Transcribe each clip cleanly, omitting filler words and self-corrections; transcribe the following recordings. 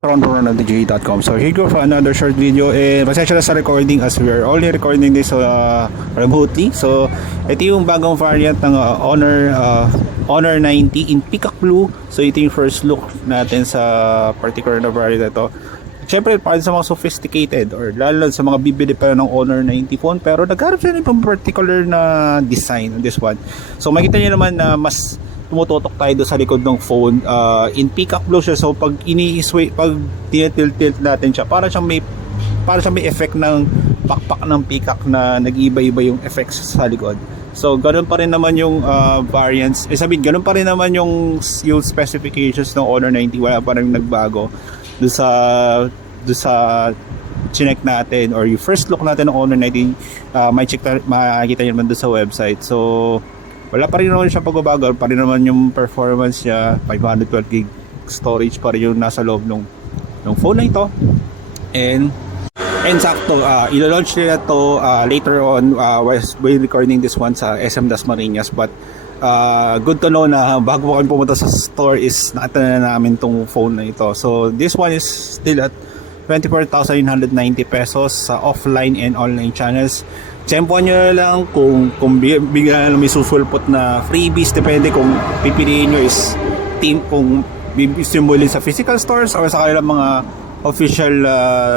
TorontoRonaldDJ.com. So here go for another short video. Pasensya na sa recording as we are only recording this remotely. So ito yung bagong variant ng Honor 90 in Peacock Blue. So ito yung first look natin sa particular na variant ito. Siyempre para sa mga sophisticated or lalo sa mga bibili pa ng Honor 90 phone, pero nagkaroon siya ng particular na design on this one. So makita niyo naman na mas tumututok tayo doon sa likod ng phone, in Peacock Blue siya. So pag pag tinitilt natin siya, para siyang may effect ng pakpak ng peacock na nag-iiba-iba yung effects sa likod. So ganoon pa rin naman yung variants, ganoon pa rin naman yung specifications ng Honor 90. Wala pa rin nagbago doon sa chinek natin or yung first look natin ng Honor 90. Makikita nyo naman doon sa website. So wala pa rin naman siya pagbabago, pa rin naman yung performance niya. 512 gig storage pa rin yung nasa loob ng phone na ito. And sakto, ilo-launch nila to later on while recording this one sa SM Dasmariñas. But good to know na bago kami pumunta sa store is nakita na namin tong phone na ito. So this one is still at 24,990 pesos sa offline and online channels. Tsempohan nyo na lang kung bigla na may susulpot na freebies. Depende kung pipiliin nyo is kung bibisimbulin sa physical stores or sa kanilang mga official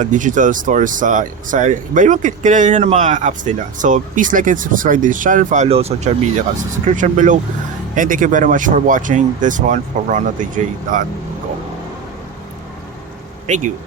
digital stores sa iba-ibang kilala nyo ng mga apps nila. So please like and subscribe to this channel, follow social media subscription below, and thank you very much for watching this one for RonaldDJ.com. Thank you.